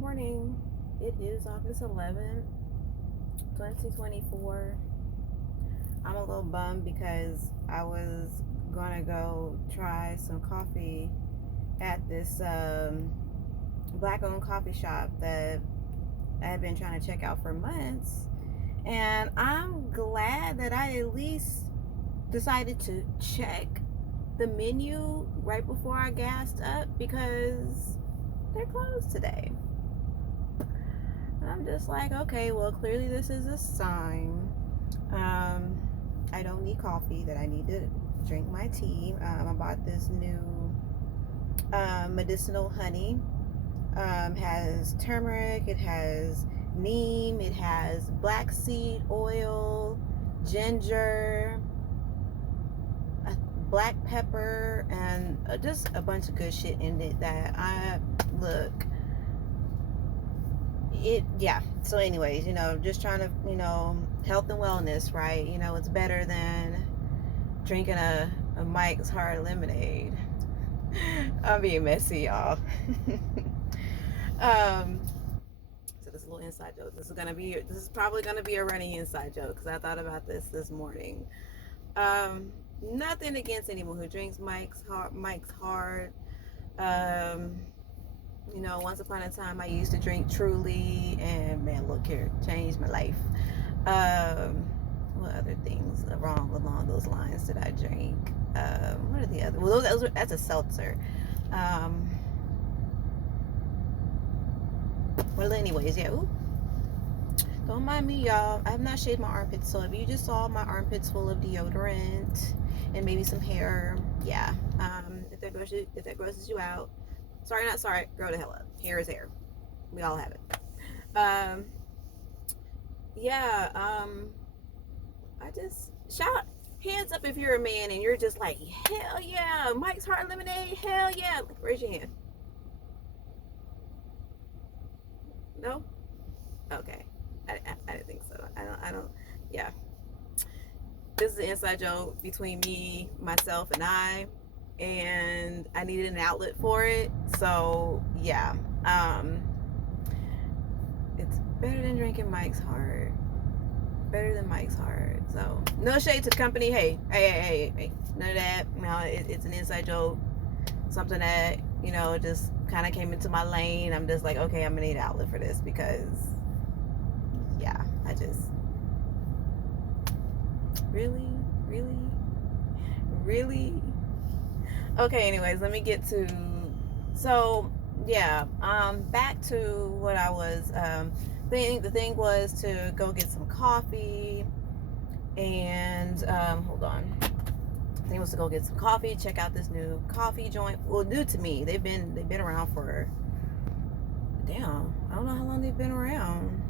Morning. It is August 11th, 2024. I'm a little bummed because I was gonna go try some coffee at this black owned coffee shop that I have been trying to check out for months. And I'm glad that I at least decided to check the menu right before I gassed up because they're closed today. And I'm just like, okay, well, clearly this is a sign. Um, I don't need coffee, that I need to drink my tea. I bought this new medicinal honey. Has turmeric, it has neem, it has black seed oil, ginger, black pepper, and just a bunch of good shit in it that I look it yeah. So anyways, just trying to, health and wellness, right? It's better than drinking a Mike's Hard Lemonade. I'm being messy, y'all. um so this little inside joke, this is probably gonna be a running inside joke because I thought about this morning. um Nothing against anyone who drinks Mike's Hard. um Once upon a time I used to drink Truly, and man, look here, changed my life. Um, what other things wrong along those lines did I drink? What are the other? Well, that's a seltzer. Um, well, anyways, yeah. Ooh, don't mind me, y'all. I have not shaved my armpits, so if you just saw my armpits full of deodorant and maybe some hair, yeah. If that grosses you out, sorry, not sorry. Grow the hell up. Hair is hair. We all have it. Um, yeah. I just shout hands up if you're a man and you're just like, hell yeah, Mike's Hard Lemonade, hell yeah. Raise your hand. No? Okay. I didn't think so. I don't, yeah. This is an inside joke between me, myself, and I needed an outlet for it. So, yeah. Um, it's better than drinking Mike's Hard. Better than Mike's Hard. So, no shade to the company. Hey. None of that. It's an inside joke. Something that, just kind of came into my lane. I'm just like, okay, I'm gonna need an outlet for this because, yeah, I just really, really. Okay, anyways, let me get to. So, yeah, back to what I was. The thing was to go get some coffee, and hold on. The thing was to go get some coffee, check out this new coffee joint. Well, new to me. They've been around for, damn, I don't know how long they've been around.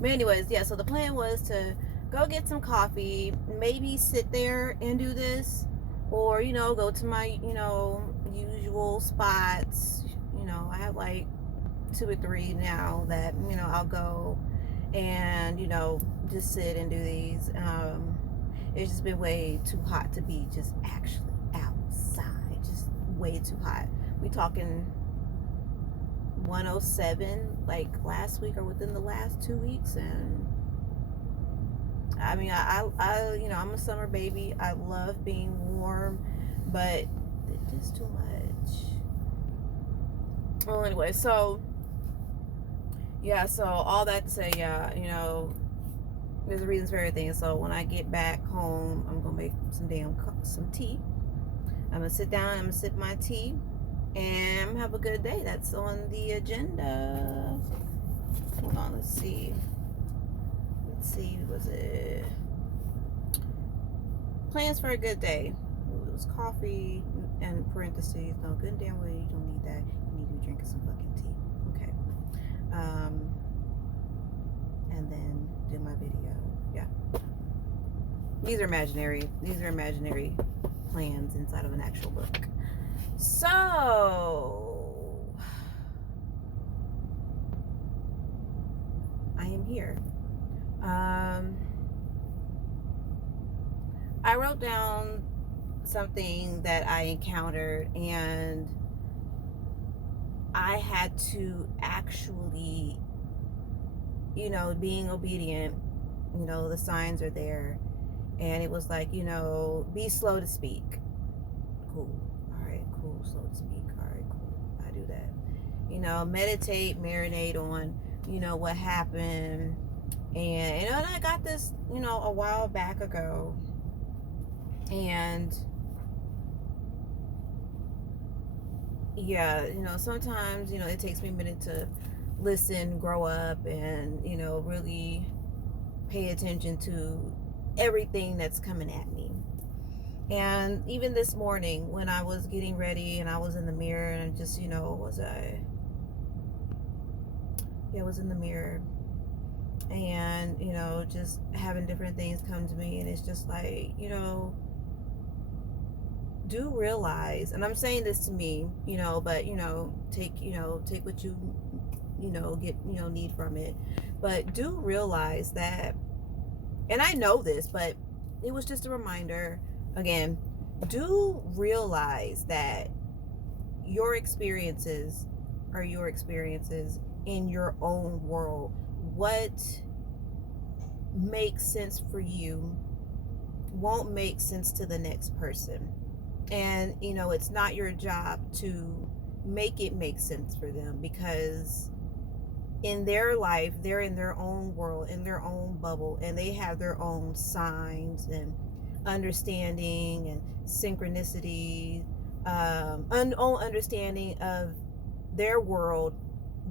But anyways, yeah, so the plan was to go get some coffee, maybe sit there and do this, or, go to my, usual spots. I have like two or three now that, I'll go and, just sit and do these. It's just been way too hot to be just actually outside. Just way too hot. We talking 107 like last week or within the last 2 weeks. And I mean, I'm a summer baby. I love being warm, but it's just too much. Well, anyway, so yeah, so all that to say, yeah, there's reasons for everything. So when I get back home, I'm gonna make some tea. I'm gonna sit down, I'm gonna sip my tea, and have a good day. That's on the agenda. Hold on, let's see, was it plans for a good day? It was coffee and parentheses. No, good and damn well you don't need that. You need to be drinking some fucking tea. Okay. And then do my video. Yeah. These are imaginary plans inside of an actual book. So I am here. I wrote down something that I encountered, and I had to actually, being obedient, the signs are there. And it was like, be slow to speak. Cool. All right, cool. Slow to speak. All right, cool. I do that. Meditate, marinate on, what happened. And, I got this, a while back ago. And yeah, sometimes, it takes me a minute to listen, grow up, and, really pay attention to everything that's coming at me. And even this morning when I was getting ready and I was in the mirror and I just, was in the mirror and, just having different things come to me. And it's just like, do realize, and I'm saying this to me, but, take what you, get, need from it. But do realize that, and I know this, but it was just a reminder again, do realize that your experiences are your experiences in your own world. What makes sense for you won't make sense to the next person. And, it's not your job to make it make sense for them, because in their life, they're in their own world, in their own bubble, and they have their own signs and understanding and synchronicity, own understanding of their world,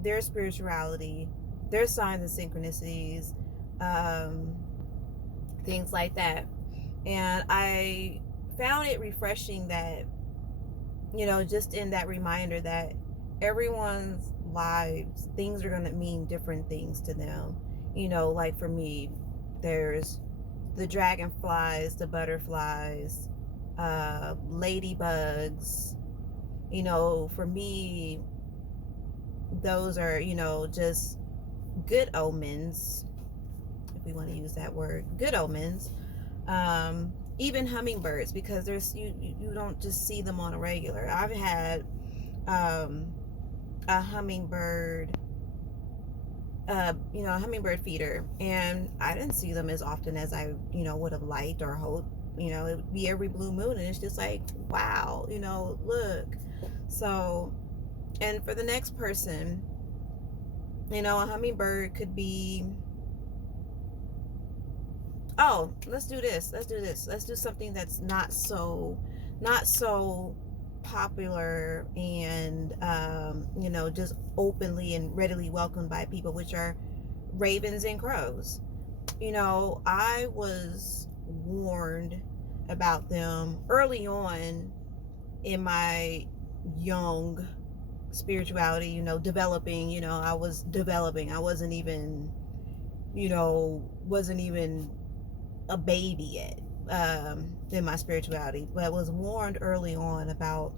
their spirituality, their signs and synchronicities, things like that. And I found it refreshing that, just in that reminder that everyone's lives, things are going to mean different things to them. Like for me, there's the dragonflies, the butterflies, ladybugs. For me, those are, just good omens, if we want to use that word, good omens. Even hummingbirds, because there's you don't just see them on a regular. I've had a hummingbird, a hummingbird feeder, and I didn't see them as often as I would have liked or hoped. It would be every blue moon, and it's just like, wow, look. So, and for the next person, a hummingbird could be, oh, let's do this, let's do something that's not so popular and just openly and readily welcomed by people, which are ravens and crows. I was warned about them early on in my young spirituality, developing. I was developing. I wasn't even a baby yet, in my spirituality, but was warned early on about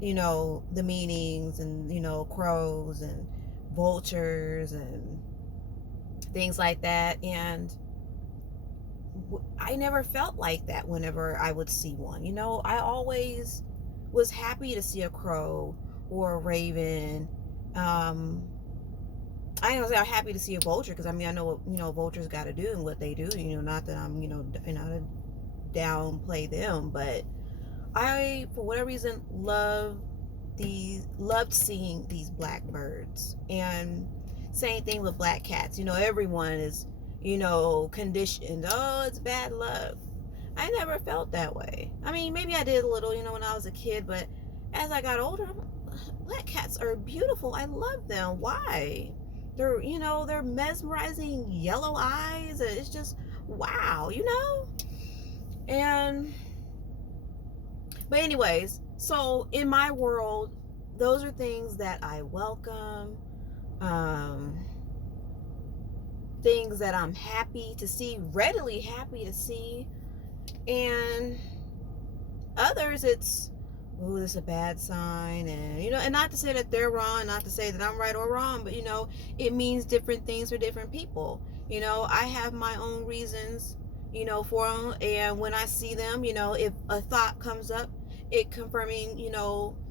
the meanings and crows and vultures and things like that. And I never felt like that whenever I would see one. I always was happy to see a crow or a raven. I ain't gonna say I'm happy to see a vulture, because I know what vultures got to do and what they do. Not that I'm to downplay them, but I, for whatever reason, loved seeing these black birds. And same thing with black cats. Everyone is conditioned. Oh, it's bad luck. I never felt that way. Maybe I did a little, when I was a kid, but as I got older, black cats are beautiful. I love them. Why? They're mesmerizing yellow eyes. It's just, wow, And, but anyways, so in my world, those are things that I welcome, things that I'm happy to see, readily happy to see. And others, it's, oh, this is a bad sign. And and not to say that they're wrong, not to say that I'm right or wrong, but it means different things for different people. I have my own reasons for them. And when I see them, if a thought comes up, it confirming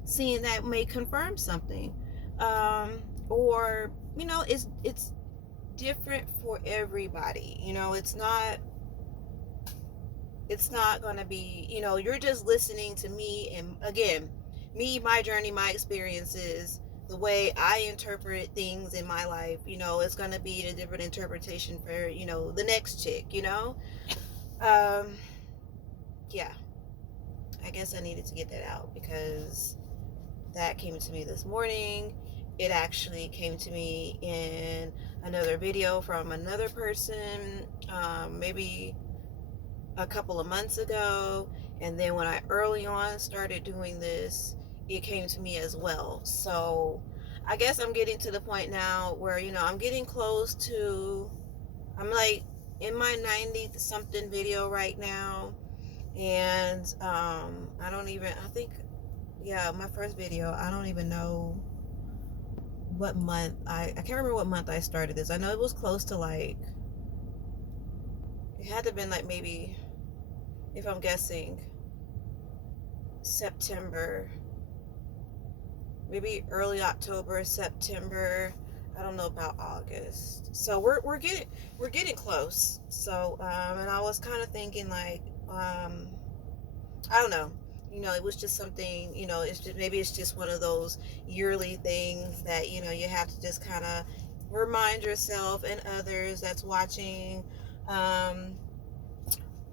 seeing that may confirm something. Or, it's different for everybody. It's not going to be, you're just listening to me, and again, me, my journey, my experiences, the way I interpret things in my life. It's going to be a different interpretation for, the next chick. Yeah, I guess I needed to get that out because that came to me this morning. It actually came to me in another video from another person, maybe a couple of months ago. And then when I early on started doing this, it came to me as well. So I guess I'm getting to the point now where, I'm getting close to, I'm like in my 90th something video right now. And I think, yeah, my first video, I don't even know what month, I can't remember what month I started this. I know it was close to like, it had to have been like maybe, if I'm guessing, September, maybe early October, September. I don't know about August. So we're getting close. So and I was kind of thinking like, I don't know. It was just something, it's just one of those yearly things that, you have to just kind of remind yourself and others that's watching, welcome,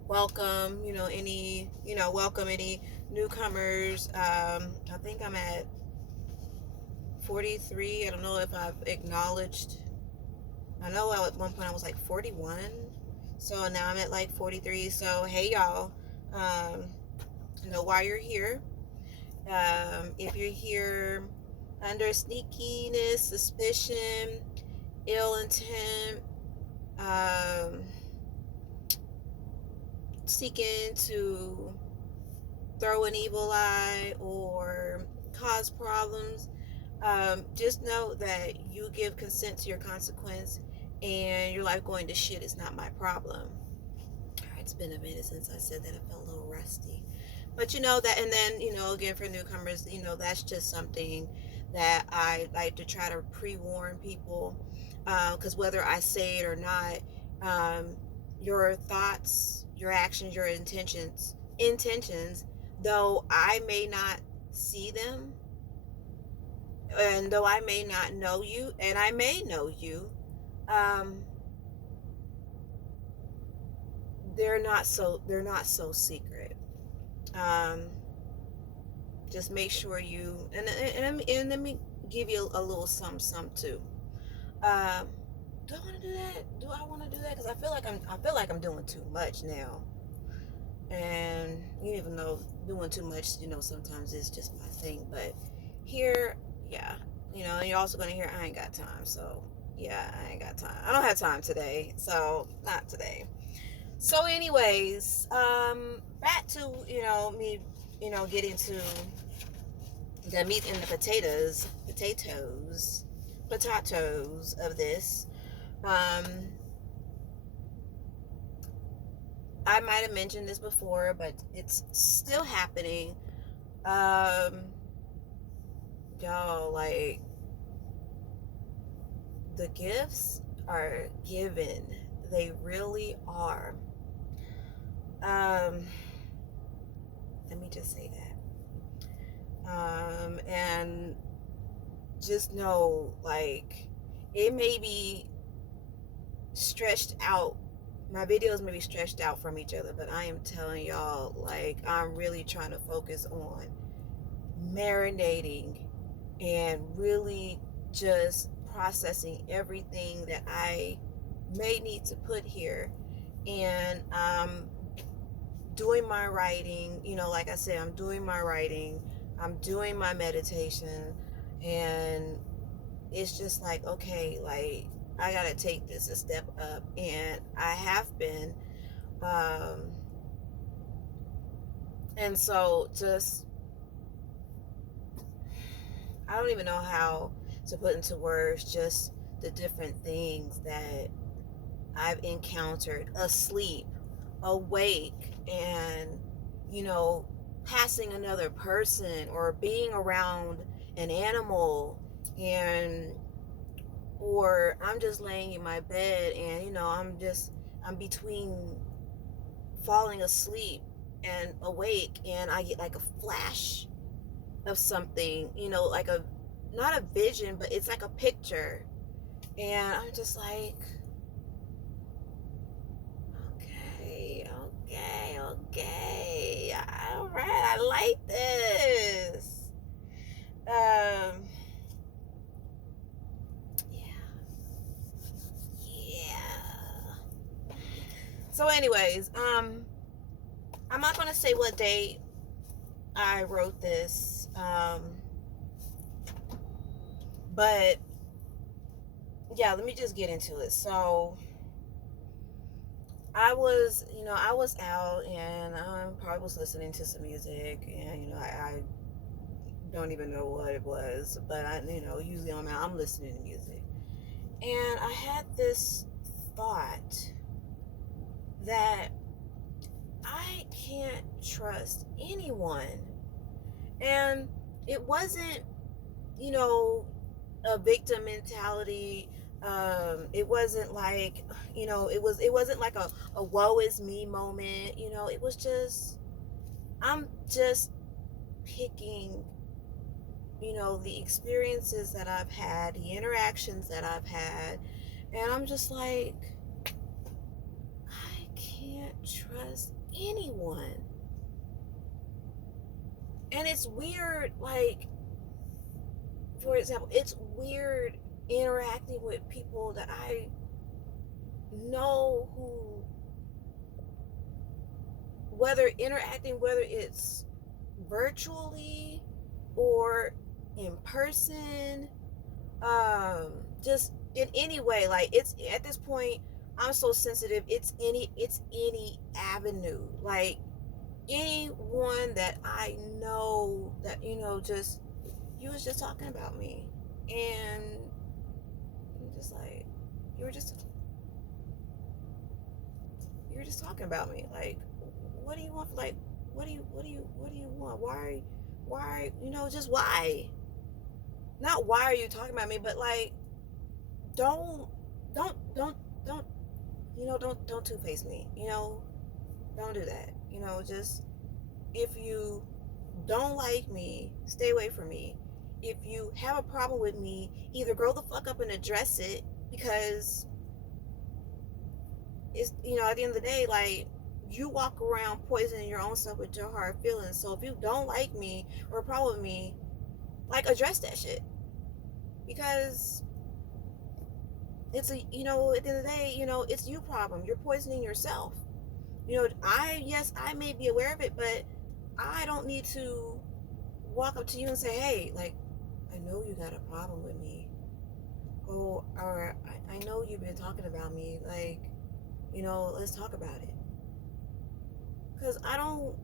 welcome any newcomers. I think I'm at 43. I don't know if I've acknowledged. I know at one point I was like 41. So now I'm at like 43. So hey y'all, know why you're here. If you're here under sneakiness, suspicion, ill intent, seeking to throw an evil eye or cause problems, just know that you give consent to your consequence, and your life going to shit is not my problem. It's been a minute since I said that. I felt a little rusty. But that, and then, again, for newcomers, that's just something that I like to try to pre-warn people, because whether I say it or not, your thoughts, your actions, your intentions, though I may not see them, and though I may not know you, and I may know you, they're not so secret. Just make sure you, and let me give you a little some too. Do I want to do that? Do I want to do that? Because I feel like I'm doing too much now. And even though doing too much, sometimes it's just my thing. But here, yeah, and you're also going to hear I ain't got time. So yeah, I ain't got time. I don't have time today. So not today. So anyways, back to, me, getting to the meat and the potatoes of this. I might have mentioned this before, but it's still happening. Y'all, like, the gifts are given. They really are. Let me just say that. And just know, like, it may be stretched out. My videos may be stretched out from each other, but I am telling y'all, like, I'm really trying to focus on marinating and really just processing everything that I may need to put here. And doing my writing, like I said, I'm doing my writing, I'm doing my meditation, and it's just like, okay, like, I gotta take this a step up, and I have been, and so just, I don't even know how to put into words just the different things that I've encountered asleep, awake, and passing another person or being around an animal, and or I'm just laying in my bed and I'm between falling asleep and awake, and I get like a flash of something, like a not a vision, but it's like a picture, and I'm just like, okay, all right, I like this. Yeah, yeah. So anyways, I'm not gonna say what date I wrote this, but yeah, let me just get into it. So I was out, and I probably was listening to some music, and I don't even know what it was, but usually I'm listening to music, and I had this thought that I can't trust anyone, and it wasn't, you know, a victim mentality. It wasn't like, it wasn't like a woe is me moment. It was just, I'm just picking, the experiences that I've had, the interactions that I've had, and I'm just like, I can't trust anyone. And it's weird, like, for example, it's weird interacting with people that I know, who, whether it's virtually or in person, just in any way. Like, it's at this point, I'm so sensitive, it's any avenue, like anyone that I know that, just, you was just talking about me, and I'm just like, you were just talking about me, like, what do you want, like, what do you want, why, just why, not why are you talking about me, but like, don't don't don't don't don't two-face me, don't do that, just, if you don't like me, stay away from me. If you have a problem with me, either grow the fuck up and address it, because it's, at the end of the day, like, you walk around poisoning your own self with your hard feelings. So if you don't like me or a problem with me, like, address that shit, because it's a, at the end of the day, it's you problem. You're poisoning yourself. I may be aware of it, but I don't need to walk up to you and say, hey, like, I know you got a problem with me. Oh, or I know you've been talking about me. Like, let's talk about it. Because I don't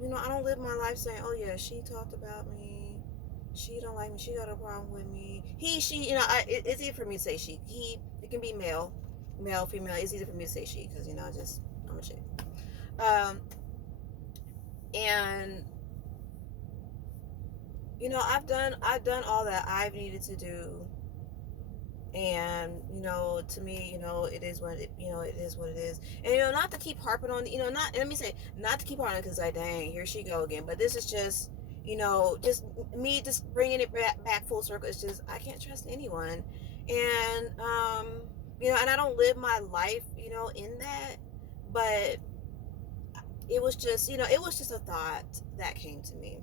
live my life saying, oh yeah, she talked about me. She don't like me. She got a problem with me. He, she, it's easy for me to say she. He, it can be male, female. It's easy for me to say she, because, I'm a chick. And I've done all that I've needed to do, and to me, it is what it is what it is. And not to keep harping on, not, let me say, not to keep harping, because, like, dang, here she go again. But this is just, just me, just bringing it back full circle. It's just, I can't trust anyone, and and I don't live my life, in that. But it was just, it was just a thought that came to me.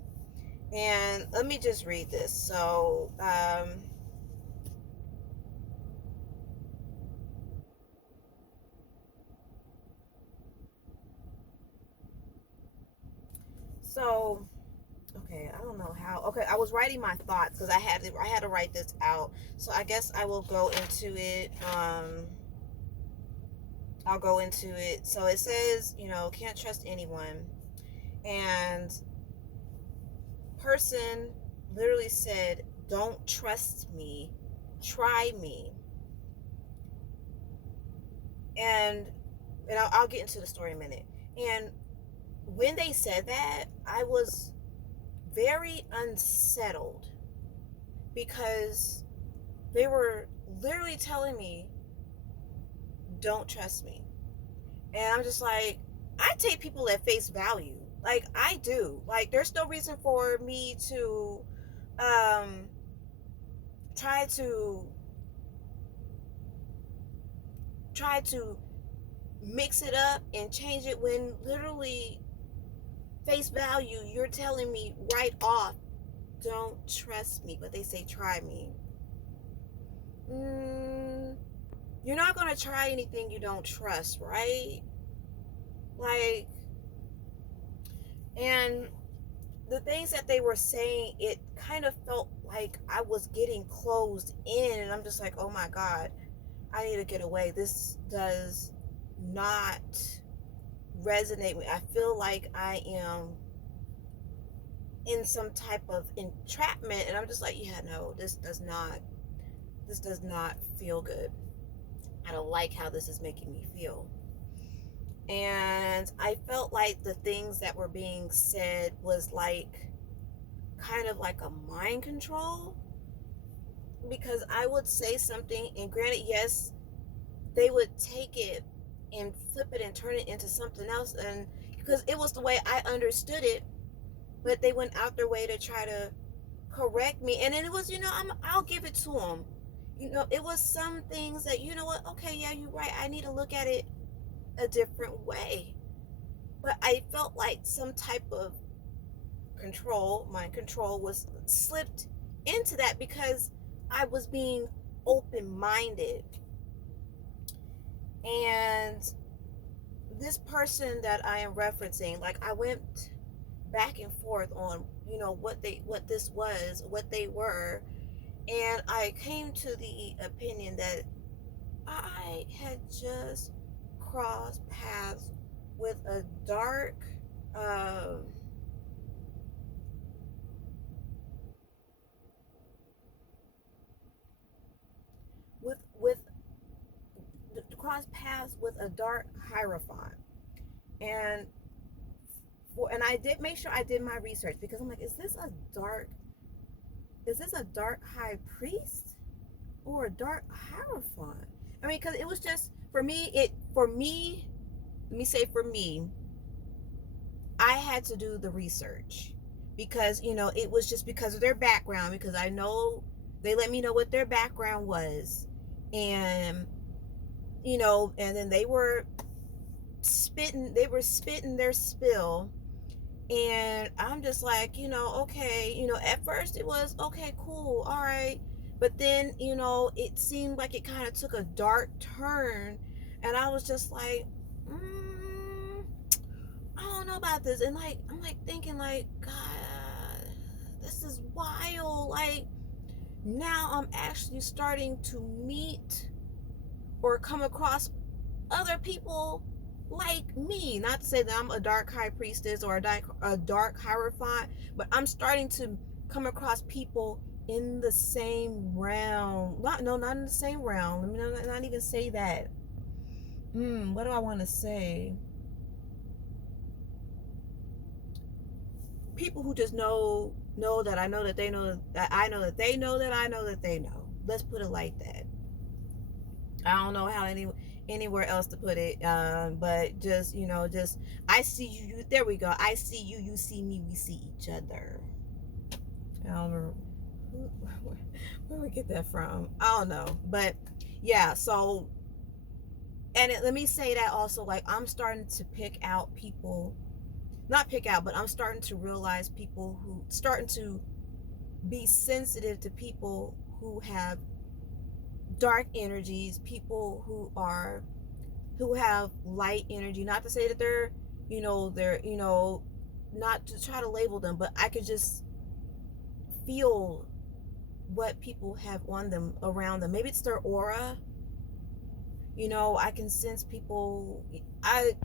And let me just read this. So okay, I don't know how. Okay, I was writing my thoughts, because I had to write this out. So I guess I will go into it. I'll go into it. So it says, can't trust anyone. And person literally said, don't trust me, try me. And I'll get into the story in a minute. And when they said that, I was very unsettled because they were literally telling me, don't trust me. And I'm just like, I take people at face value. Like, I do. Like, there's no reason for me to um, try to mix it up and change it when literally face value, you're telling me right off, don't trust me, but they say try me. You're not going to try anything you don't trust, right? Like, and the things that they were saying, it kind of felt like I was getting closed in, and I'm just like, oh my God, I need to get away. This does not resonate with me. I feel like I am in some type of entrapment, and I'm just like, yeah, no, this does not feel good. I don't like how this is making me feel. And I felt like the things that were being said was like kind of like a mind control, because I would say something, and granted, yes, they would take it and flip it and turn it into something else, and because it was the way I understood it, but they went out their way to try to correct me. And then it was, I'll give it to them. It was some things that, you know what, okay, yeah, you're right, I need to look at it a different way. But I felt like some type of mind control was slipped into that because I was being open-minded. And this person that I am referencing, like, I went back and forth on, what this was, what they were, and I came to the opinion that I had just crossed paths with a dark, um, with cross paths with a dark hierophant. And I did make sure I did my research, because I'm like, is this a dark high priest or a dark hierophant? I mean, because it was just, let me say, for me, I had to do the research, because it was just because of their background, because I know they let me know what their background was. And and then they were spitting their spill. And I'm just like, okay, at first it was okay, cool, all right, but then it seemed like it kind of took a dark turn, and I was just like, I don't know about this. And like, I'm like thinking like, God, this is wild. Like, now I'm actually starting to meet or come across other people like me. Not to say that I'm a dark high priestess or a dark hierophant, but I'm starting to come across people in the same realm. Not in the same realm. Let me not even say that. What do I want to say? People who just know that I know that they know that I know that they know that I know that they know. Let's put it like that. I don't know how anywhere else to put it, but just I see you. There we go. I see you. You see me. We see each other. I don't remember where we get that from. I don't know, but yeah. So, and let me say that also, like, I'm starting to pick out people, not pick out, but I'm starting to realize people who starting to be sensitive to people who have dark energies, people who have light energy. Not to say that they're not to try to label them, but I could just feel what people have on them, around them. Maybe it's their aura. I can sense people.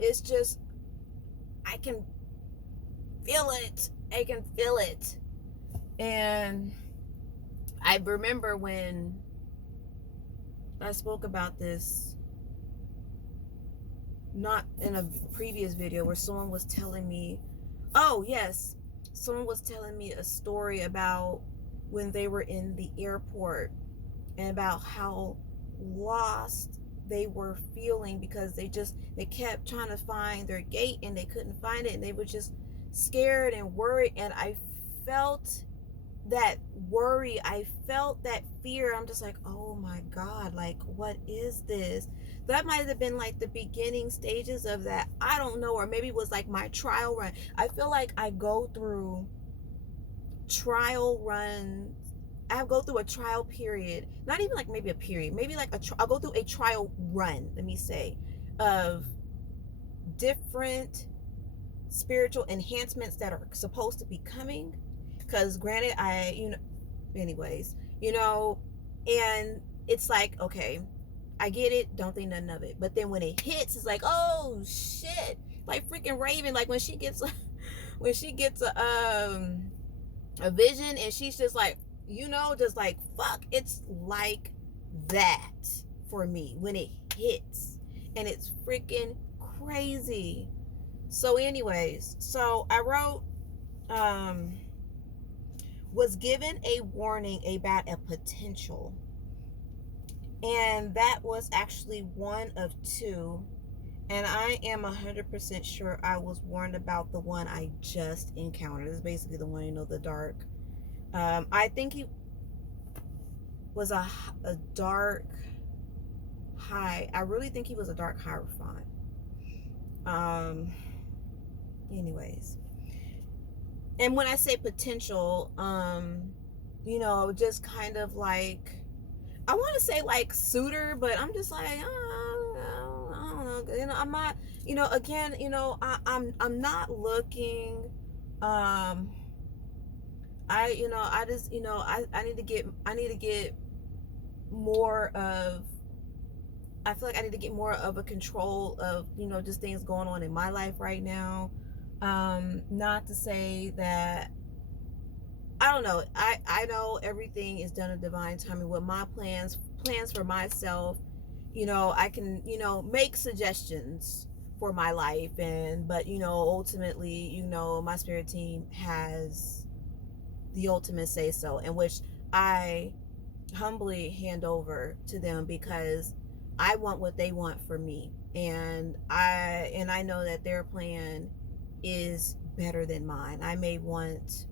It's just, I can feel it. I can feel it. And I remember when I spoke about this not in a previous video where someone was telling me, oh yes, someone was telling me a story about when they were in the airport and about how lost they were feeling because they kept trying to find their gate and they couldn't find it, and they were just scared and worried. And I felt that worry, I felt that fear. I'm just like, oh my God, like, what is this? That might have been like the beginning stages of that, I don't know. Or maybe it was like my trial run. I feel like I go through trial runs. I go through a trial period, not even like maybe a period, maybe like I'll go through a trial run, let me say, of different spiritual enhancements that are supposed to be coming. Because granted, anyways, and it's like, okay, I get it, don't think nothing of it. But then when it hits, it's like, oh shit, like freaking Raven, like when she gets a vision and she's just like, just like, fuck, it's like that for me when it hits, and it's freaking crazy. So anyways, so I wrote, was given a warning about a potential, and that was actually one of two, and I am 100% sure I was warned about the one I just encountered. This is basically the one, the dark, I think he was a dark high. I really think he was a dark hierophant. Anyways, and when I say potential, just kind of like, I want to say like suitor, but I'm just like, I don't know. I'm not, again, I'm not looking, I just, I need to get more of, I feel like I need to get more of a control of, just things going on in my life right now. Not to say that, I don't know. I know everything is done in divine timing. With my plans for myself, I can, make suggestions for my life, but ultimately, my spirit team has the ultimate say so, in which I humbly hand over to them, because I want what they want for me, and I know that their plan is better than mine. I may want,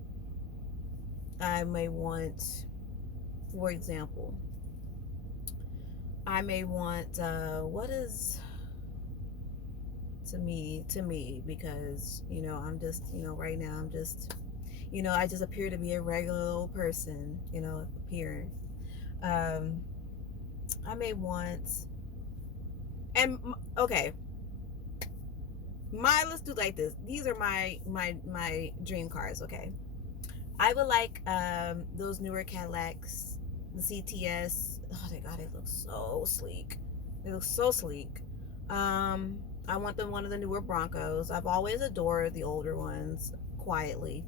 for example, I may want, what is to me, because, I'm just, right now I'm just, I just appear to be a regular old person, appearing. I may want, and okay, let's do like this. These are my dream cars, okay? I would like those newer Cadillacs, the CTS. Oh my God, they look so sleek. They look so sleek. I want one of the newer Broncos. I've always adored the older ones, quietly.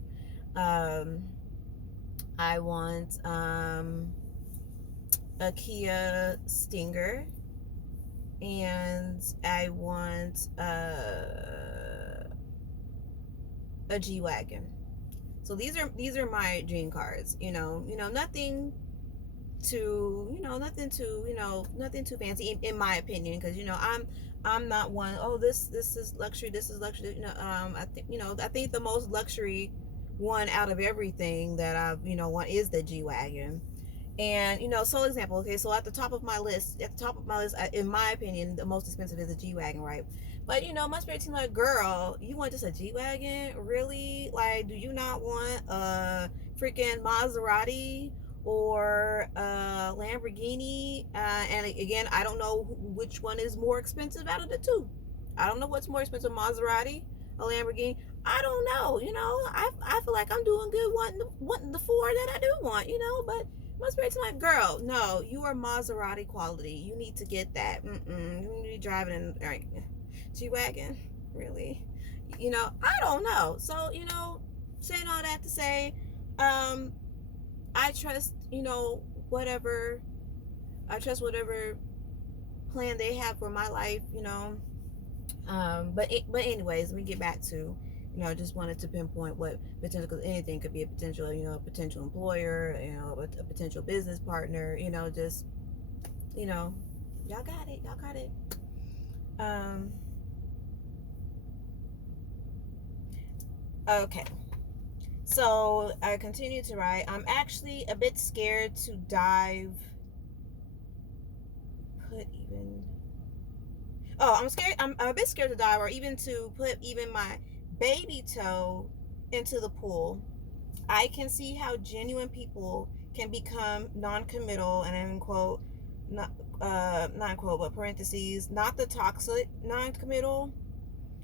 I want a Kia Stinger, and I want a G-Wagon. So these are my dream cars. Nothing too, nothing too fancy, in my opinion, because I'm not one, oh, this is luxury, this is luxury. I think the most luxury one out of everything that I've want is the G-Wagon. And so example, okay, so at the top of my list, in my opinion, the most expensive is a G-Wagon, right? But my spirit team like, girl, you want just a G-Wagon? Really? Like, do you not want a freaking Maserati or a Lamborghini? And again, I don't know which one is more expensive out of the two. I don't know what's more expensive, Maserati, a Lamborghini. I don't know. I feel like I'm doing good wanting the four that I do want. But my spirit's like, girl, no, you are Maserati quality. You need to get that. You need to be driving in, right, G-Wagon, really? I don't know. So, saying all that to say, I trust, whatever plan they have for my life, But anyways, let me get back to, I just wanted to pinpoint what potential, because anything could be a potential, a potential employer, a potential business partner, just, y'all got it, y'all got it. Okay. So I continue to write. I'm actually a bit scared to dive. I'm scared. I'm a bit scared to dive, or even to put even my baby toe into the pool. I can see how genuine people can become non-committal, and then quote, not quote, but parentheses, not the toxic non-committal.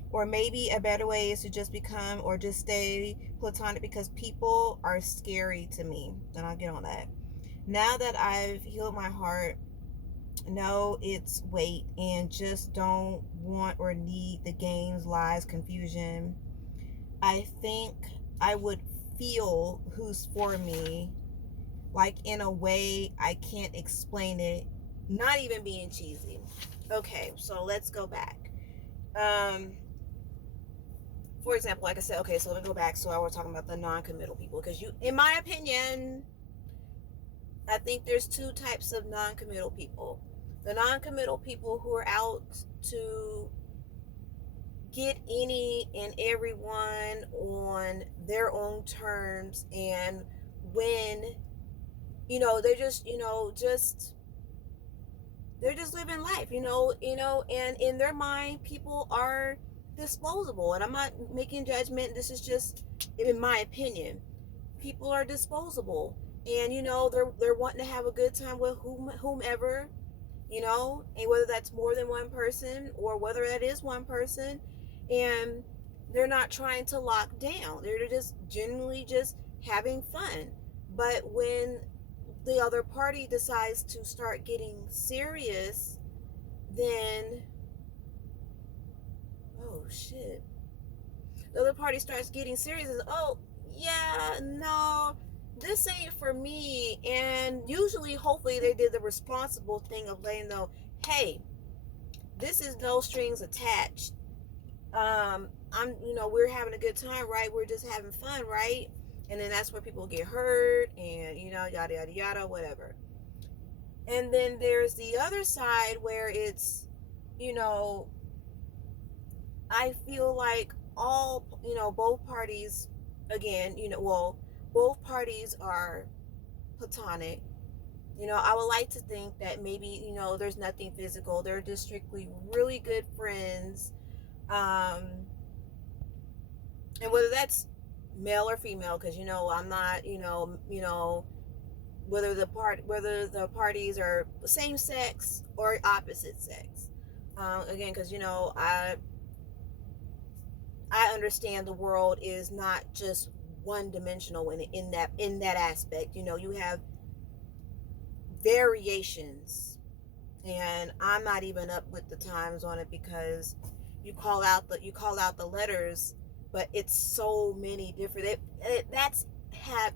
Or maybe a better way is to just become or just stay platonic, because people are scary to me. And I'll get on that. Now that I've healed my heart, know its weight, and just don't want or need the games, lies, confusion, I think I would feel who's for me, like in a way I can't explain it, not even being cheesy. Okay, so let's go back. For example, like I said, okay, so let me go back. So I was talking about the non-committal people, because in my opinion, I think there's two types of non-committal people. The non-committal people who are out to get any and everyone on their own terms, and when, they're just living life, and in their mind, people are disposable. And I'm not making judgment. This is just in my opinion. People are disposable, and they're wanting to have a good time with whomever, and whether that's more than one person or whether that is one person, and they're not trying to lock down. They're just genuinely just having fun. But when the other party decides to start getting serious, then, oh shit, the other party starts getting serious, and, oh yeah, no, this ain't for me. And usually, hopefully, they did the responsible thing of letting them know, hey, this is no strings attached. We're having a good time, right? We're just having fun, right? And then that's where people get hurt, and yada yada yada, whatever. And then there's the other side where it's, I feel like both parties, again, both parties are platonic. I would like to think that maybe, there's nothing physical. They're just strictly really good friends. And whether that's male or female, because, I'm not, whether the parties are same sex or opposite sex. Again, because, I understand the world is not just one dimensional in that aspect. You have variations, and I'm not even up with the times on it, because you call out the letters, but it's so many different. That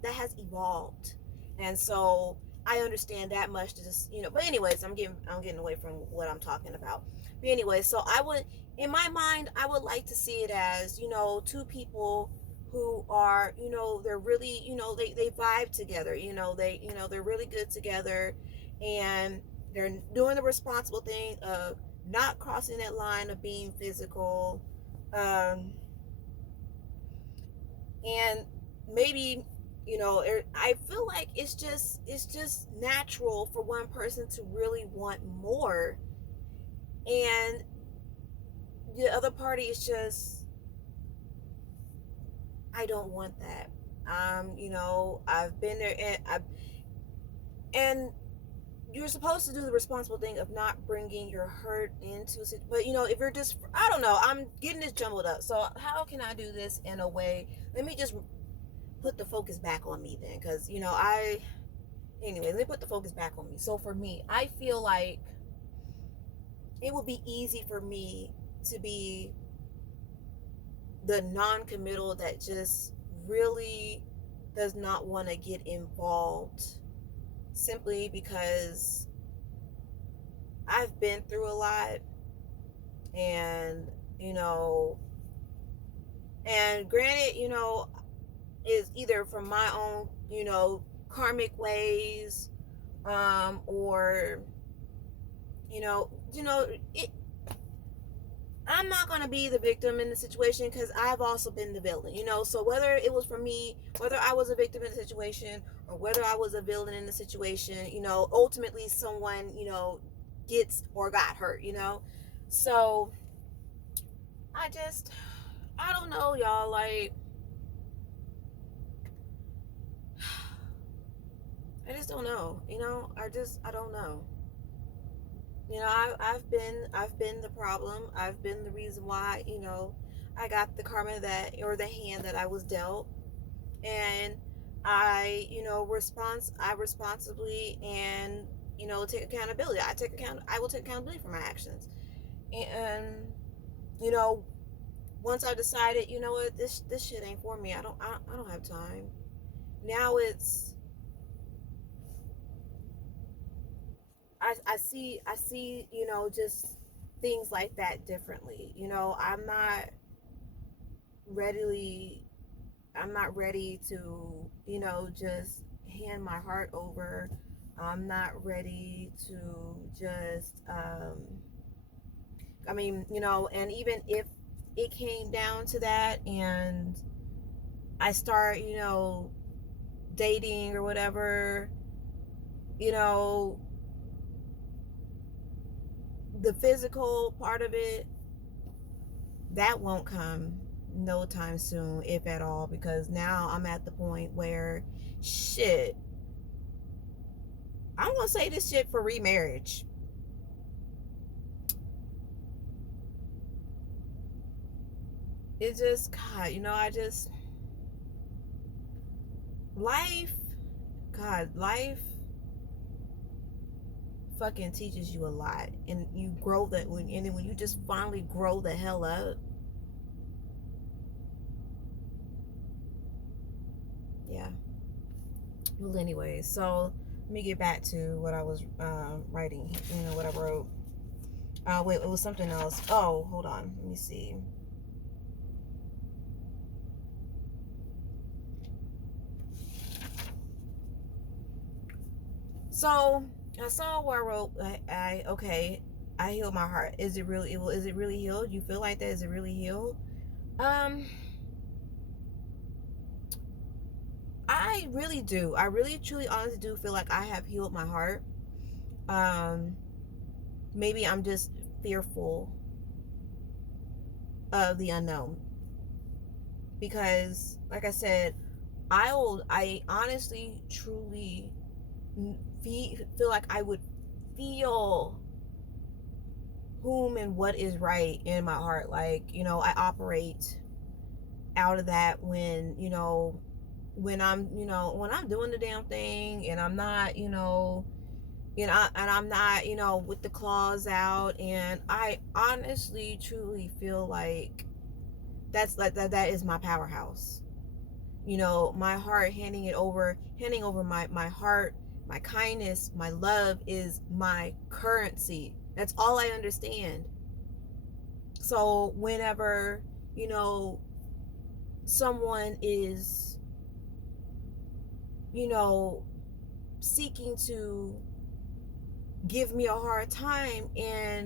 has evolved, and so I understand that much to just, But anyways, I'm getting away from what I'm talking about. But anyway, so in my mind, I would like to see it as, two people who are, they're really, they vibe together, they're really good together, and they're doing the responsible thing of not crossing that line of being physical. And maybe, I feel like it's just natural for one person to really want more, and the other party is just, I don't want that. I've been there, and you're supposed to do the responsible thing of not bringing your hurt into it. But if you're just, I don't know, I'm getting this jumbled up. So how can I do this in a way? Let me just put the focus back on me then, because anyway, let me put the focus back on me. So for me, I feel like it would be easy for me to be the non-committal that just really does not want to get involved, simply because I've been through a lot, and you know, and granted, you know, is either from my own, you know, karmic ways, or, it, I'm not going to be the victim in the situation because I've also been the villain, you know. So whether it was for me, whether I was a victim in the situation or whether I was a villain in the situation, you know, ultimately someone, you know, gets or got hurt, you know. So I just, I don't know, y'all. Like, I just don't know, you know. I don't know. You know, I've been the problem. I've been the reason why, you know, I got the karma that, or the hand that I was dealt. And I, you know, I responsibly and, you know, take accountability. I will take accountability for my actions. And, you know, once I decided, you know what, this shit ain't for me. I don't have time. Now it's, I see, you know, just things like that differently. You know, readily I'm not ready to, you know, just hand my heart over. I'm not ready to just, I mean, you know, and even if it came down to that and I start, you know, dating or whatever, you know, the physical part of it, that won't come no time soon, if at all, because now I'm at the point where, shit, I'm gonna say this shit for remarriage. It just, God, you know, life, God, life fucking teaches you a lot, and you grow that, and then when you just finally grow the hell up, yeah. Well, anyway, so let me get back to what I was writing, you know, what I wrote. Wait, it was something else. Oh, hold on, let me see. So I saw where I wrote, okay, I healed my heart. Is it really? Is it really healed? You feel like that? Is it really healed? Um, I really do. I really, truly, honestly do feel like I have healed my heart. Um, Maybe I'm just fearful of the unknown because, like I said, I honestly, truly feel like I would feel whom and what is right in my heart. Like, you know, I operate out of that when, you know, when I'm doing the damn thing and I'm not, and I'm not, you know, with the claws out, and I honestly truly feel like that's like that is my powerhouse. You know, my heart, handing over my heart, my kindness, my love is my currency. That's all I understand. So whenever, you know, someone is, you know, seeking to give me a hard time and